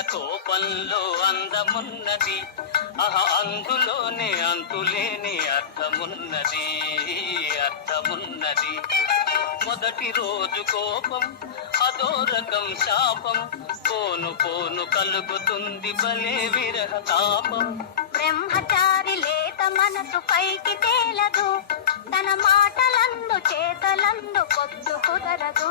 కోపంలో అందమున్నది. ఆహా అందులోనే అంతులేని అర్థమున్నది అర్థమున్నది. మొదటి రోజు కోపం అదో రకం శాపం. పోను పోను కలుగుతుంది భలే విరహ తాపం. బ్రహ్మచారి లేత మనసు పైకి తేలదు. తన మాటలందు చేతలందు పొద్దు కుదరదు.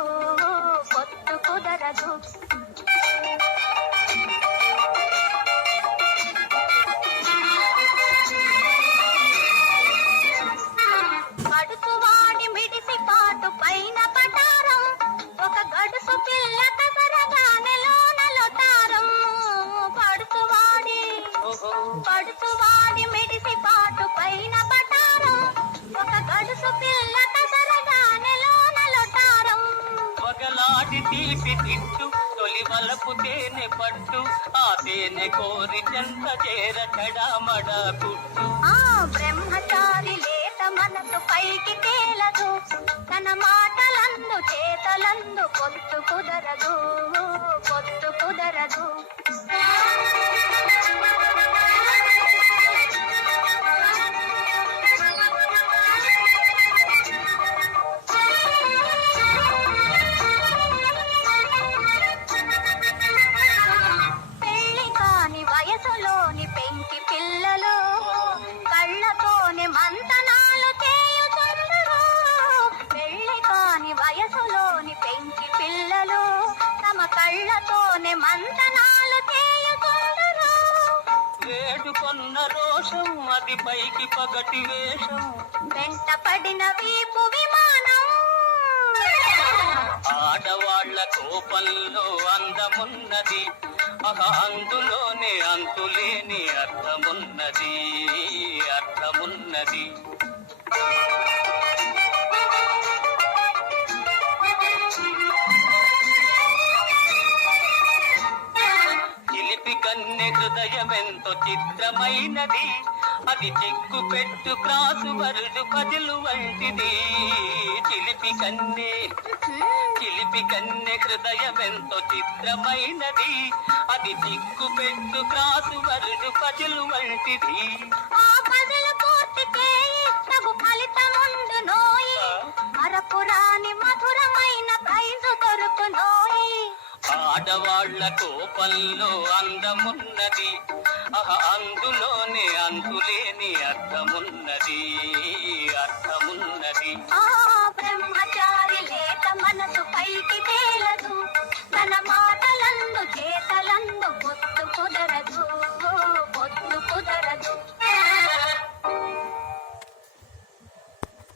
పడుచు వాడి మిడిసి పాటు పైన పటారం. ఒక గడుసు పిల్ల కసరగానే లోనలొతారం వగలాడి తీపి తిట్టు తొలి వలపు తేనె పట్టు ఆ తేనె కోరి చెంత చేర చడామడ కుట్టు ఆ బ్రహ్మచారి లేత మనసు పైకి తేలదు. తన మాటలందు చేతలందు పొత్తు కుదరదు పొత్తు కుదరదు. కాని వయసులోని పెంకి పిల్లలు కళ్ళతోనే మంతనాలు చేయుచుందరు పెళ్ళి కాని వయసులోని పెంకి పిల్లలు తమ కళ్ళతోనే మంతనాలు చేయుచుందరు వేడుకొన్న రోషం అది పైకి పగటి వేషం. వెంట పడిన వీపు విమానం. ఆడవాళ్ళ కోపంలో అందమున్నది. అందులోనే అంతులేని అర్థమున్నది అర్థమున్నది. కన్నె హృదయమెంతో చిత్రమైనది. అది చిక్కు పెట్టు క్రాసు వరుడు పదులు వంటిది. చిలిపి కన్నె చిలిపి కన్నె హృదయమెంతో చిత్రమైనది. అది చిక్కు పెట్టు క్రాసు వరుడు పదులు వంటిది. ఆడవాళ్ళ కోపంలో అందమున్నది. అహ అందులోనే అందులేని అర్థమున్నది. అర్థం